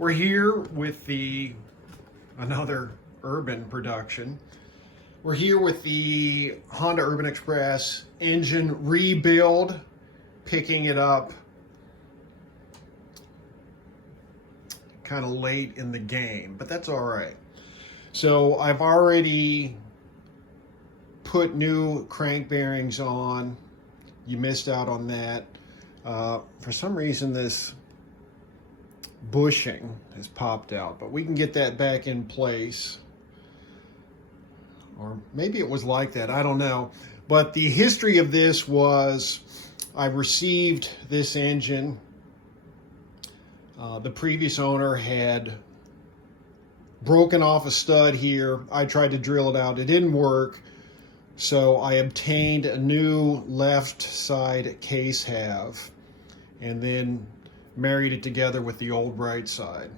We're here with another urban production. We're here with the Honda Urban Express engine rebuild, picking it up kind of late in the game, but that's all right. So I've already put new crank bearings on. You missed out on that. For some reason, this bushing has popped out, but we can get that back in place. Or maybe it was like that, I don't know. But the history of this was I received this engine. The previous owner had broken off a stud here. I tried to drill it out. It didn't work. So I obtained a new left side case halve and then married it together with the old right side.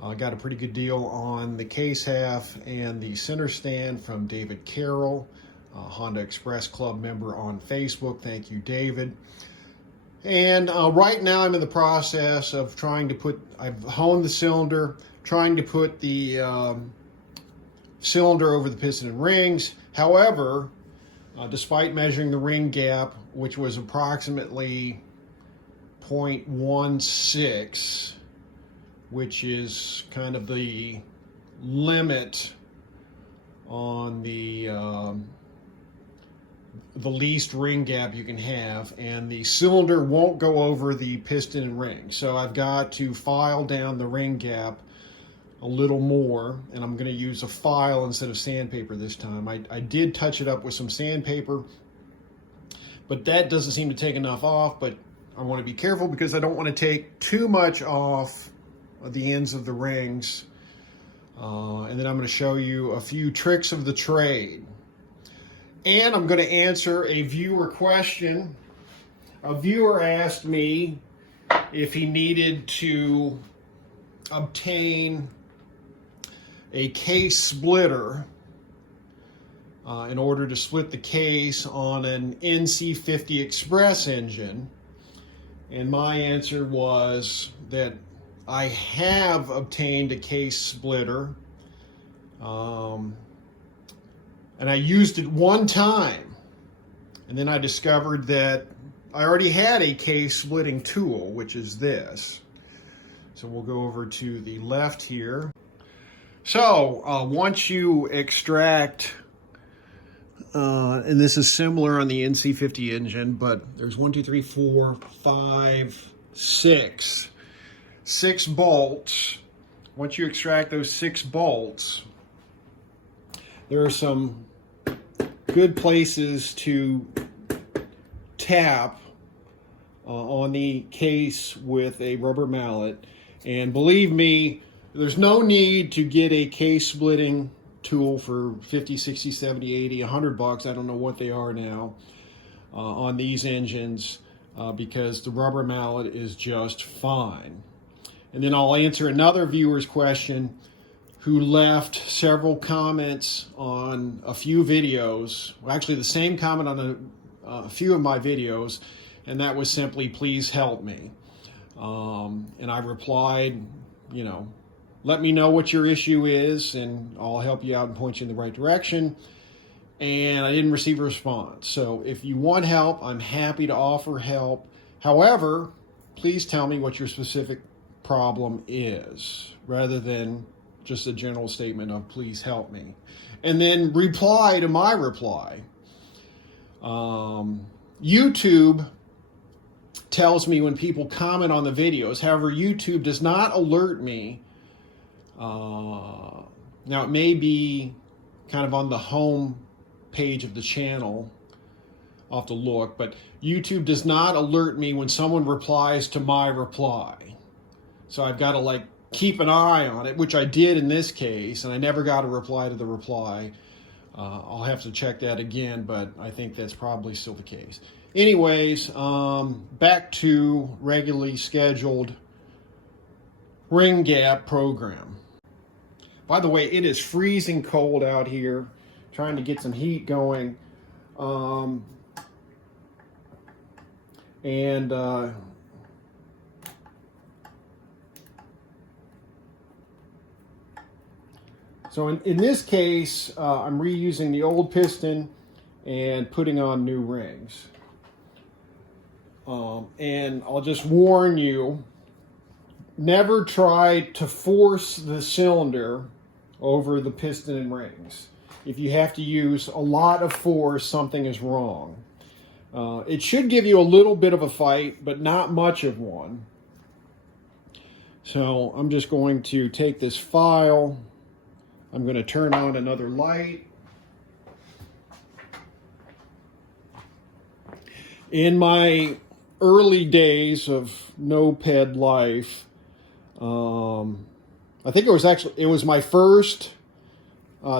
I got a pretty good deal on the case half and the center stand from David Carroll, a Honda Express Club member on Facebook. Thank you, David. And right now I'm in the process of I've honed the cylinder, trying to put the cylinder over the piston and rings. However, despite measuring the ring gap, which was approximately 0.16, which is kind of the limit on the least ring gap you can have, and the cylinder won't go over the piston and ring. So I've got to file down the ring gap a little more, and I'm going to use a file instead of sandpaper this time. I did touch it up with some sandpaper, but that doesn't seem to take enough off. But I want to be careful because I don't want to take too much off the ends of the rings. And then I'm going to show you a few tricks of the trade. And I'm going to answer a viewer question. A viewer asked me if he needed to obtain a case splitter in order to split the case on an NC50 Express engine. And my answer was that I have obtained a case splitter, and I used it one time, and then I discovered that I already had a case splitting tool, which is this. So we'll go over to the left here. So once you extract, and this is similar on the NC50 engine, but there's 1, 2, 3, 4, 5, 6 bolts. Once you extract those 6 bolts, there are some good places to tap on the case with a rubber mallet. And believe me, there's no need to get a case splitting tool for 50, 60, 70, 80, 100 bucks. I don't know what they are now on these engines because the rubber mallet is just fine. And then I'll answer another viewer's question who left several comments on a few videos. Well, actually the same comment on a few of my videos, and that was simply, please help me. And I replied, let me know what your issue is and I'll help you out and point you in the right direction. And I didn't receive a response. So if you want help, I'm happy to offer help. However, please tell me what your specific problem is, rather than just a general statement of please help me. And then reply to my reply. YouTube tells me when people comment on the videos. However, YouTube does not alert me. Now it may be kind of on the home page of the channel. I'll have to look, but YouTube does not alert me when someone replies to my reply. So I've got to keep an eye on it, which I did in this case, and I never got a reply to the reply. I'll have to check that again, but I think that's probably still the case. Anyways, back to regularly scheduled ring gap program. By the way, it is freezing cold out here. Trying to get some heat going. So in this case, I'm reusing the old piston and putting on new rings. And I'll just warn you, never try to force the cylinder over the piston and rings. If you have to use a lot of force, something is wrong. It should give you a little bit of a fight, but not much of one. So I'm just going to take this file. I'm going to turn on another light. In my early days of no-ped life, I think it was my first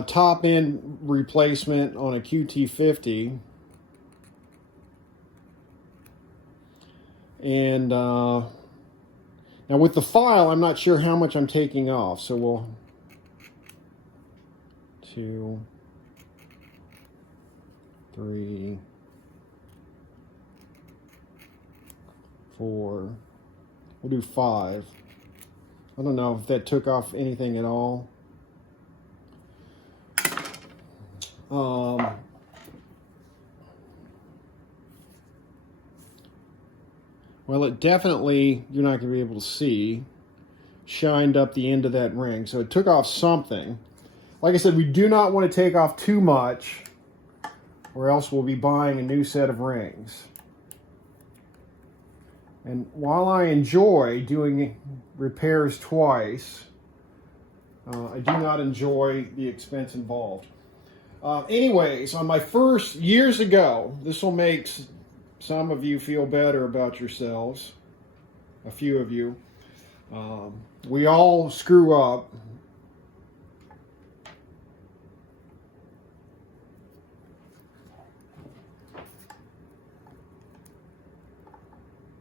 top end replacement on a QT50. And now with the file, I'm not sure how much I'm taking off. So we'll 2, 3, 4. We'll do 5. I don't know if that took off anything at all. Well, it definitely, you're not going to be able to see, shined up the end of that ring. So it took off something. Like I said, we do not want to take off too much, or else we'll be buying a new set of rings. And while I enjoy doing repairs twice, I do not enjoy the expense involved. Anyways, on my first, years ago, this will make some of you feel better about yourselves, a few of you. We all screw up.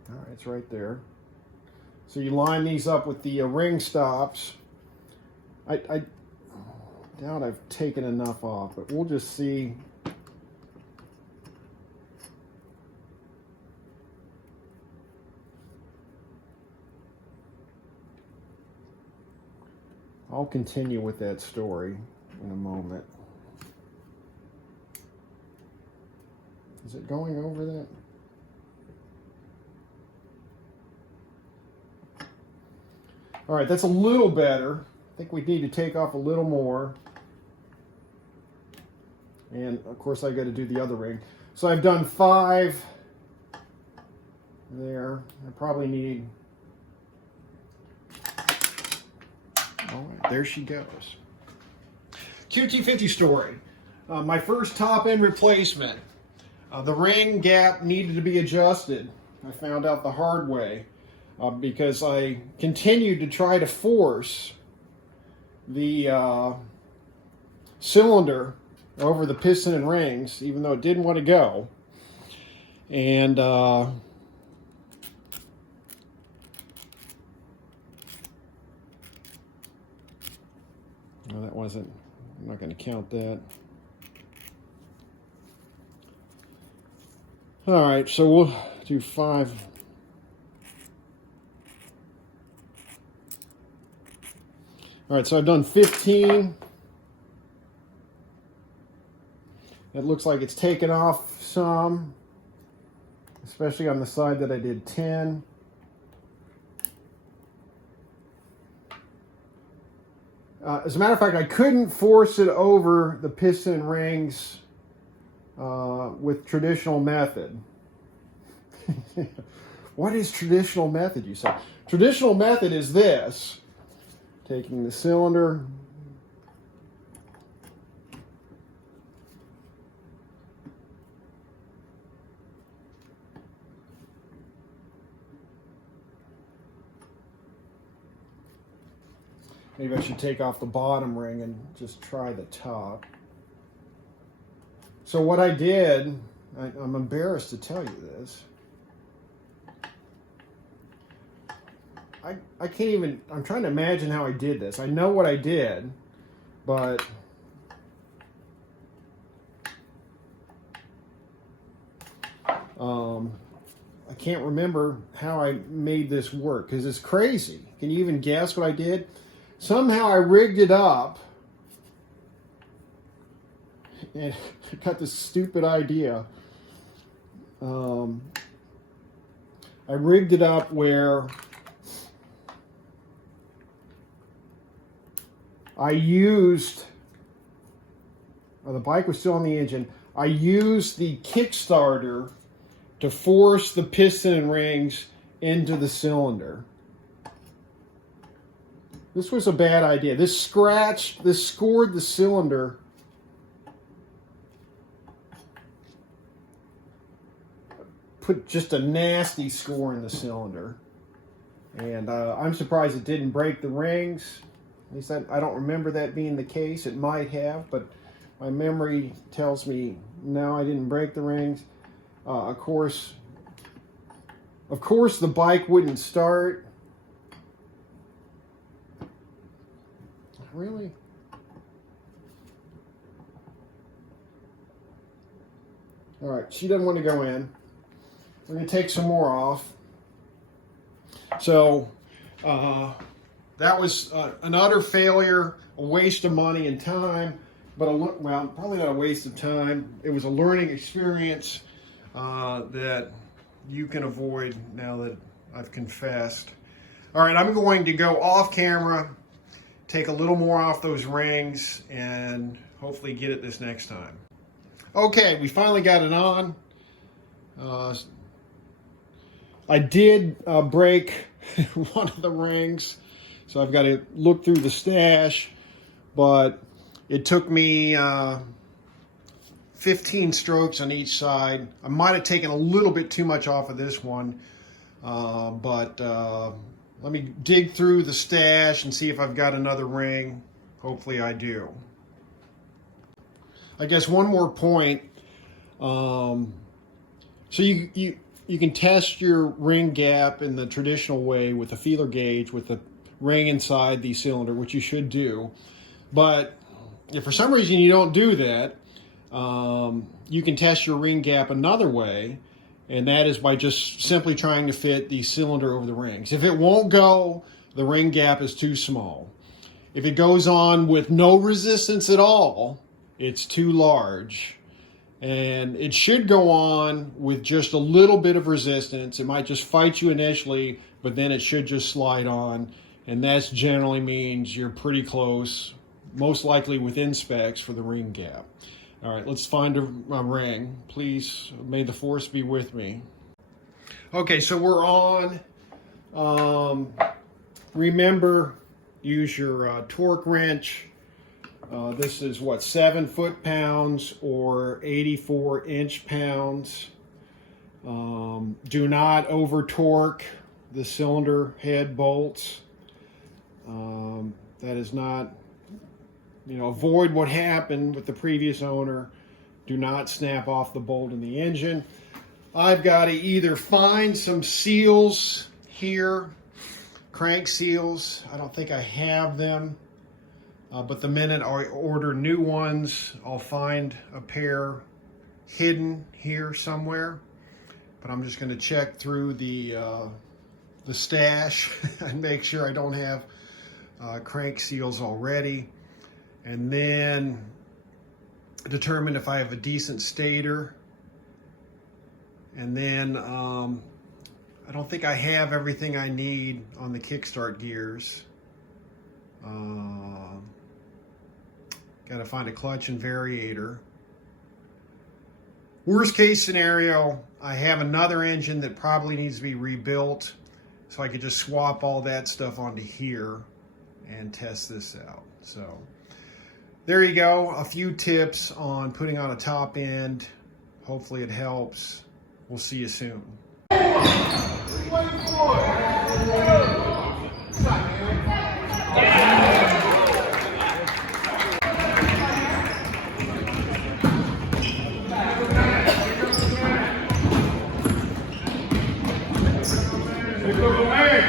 All right, it's right there. So you line these up with the ring stops. I doubt I've taken enough off, but we'll just see. I'll continue with that story in a moment. Is it going over that? All right, that's a little better. I think we need to take off a little more. And of course I got to do the other ring. So I've done 5 there. I probably need, all right, there she goes. QT50 story. My first top end replacement. The ring gap needed to be adjusted. I found out the hard way because I continued to try to force the cylinder over the piston and rings, even though it didn't want to go. And no, that wasn't, I'm not going to count that. All right, so we'll do 5. All right, so I've done 15. It looks like it's taken off some, especially on the side that I did 10. As a matter of fact, I couldn't force it over the piston and rings with traditional method. What is traditional method, you say? Traditional method is this. Taking the cylinder, maybe I should take off the bottom ring and just try the top. So what I did, I'm embarrassed to tell you this. I can't even, I'm trying to imagine how I did this. I know what I did, but I can't remember how I made this work because it's crazy. Can you even guess what I did? Somehow I rigged it up and I got this stupid idea. I rigged it up where I used, the bike was still on the engine, I used the Kickstarter to force the piston rings into the cylinder. This was a bad idea. This scored the cylinder. Put just a nasty score in the cylinder. And I'm surprised it didn't break the rings. At least I don't remember that being the case. It might have, but my memory tells me no, I didn't break the rings. Of course, the bike wouldn't start. Really? All right, she doesn't want to go in. We're going to take some more off. So that was an utter failure, a waste of money and time, but well, probably not a waste of time. It was a learning experience that you can avoid now that I've confessed. All right, I'm going to go off camera, take a little more off those rings, and hopefully get it this next time. Okay, we finally got it on. I did break one of the rings, so I've got to look through the stash, but it took me 15 strokes on each side. I might have taken a little bit too much off of this one, but let me dig through the stash and see if I've got another ring. Hopefully I do. I guess one more point. So you can test your ring gap in the traditional way with a feeler gauge with the ring inside the cylinder, which you should do. But if for some reason you don't do that, you can test your ring gap another way, and that is by just simply trying to fit the cylinder over the rings. If it won't go, the ring gap is too small. If it goes on with no resistance at all, it's too large. And it should go on with just a little bit of resistance. It might just fight you initially, but then it should just slide on. And that generally means you're pretty close, most likely within specs for the ring gap. All right, let's find a ring. Please, may the force be with me. Okay, so we're on. Remember, use your torque wrench. This is what, 7 foot-pounds or 84 inch-pounds. Do not over-torque the cylinder head bolts. That is not, avoid what happened with the previous owner. Do not snap off the bolt in the engine. I've got to either find some seals here, crank seals. I don't think I have them. But the minute I order new ones, I'll find a pair hidden here somewhere. But I'm just going to check through the stash and make sure I don't have crank seals already. And then determine if I have a decent stator. And then I don't think I have everything I need on the kickstart gears. Got to find a clutch and variator. Worst case scenario, I have another engine that probably needs to be rebuilt, so I could just swap all that stuff onto here and test this out. So there you go, a few tips on putting on a top end. Hopefully it helps. We'll see you soon. Hey,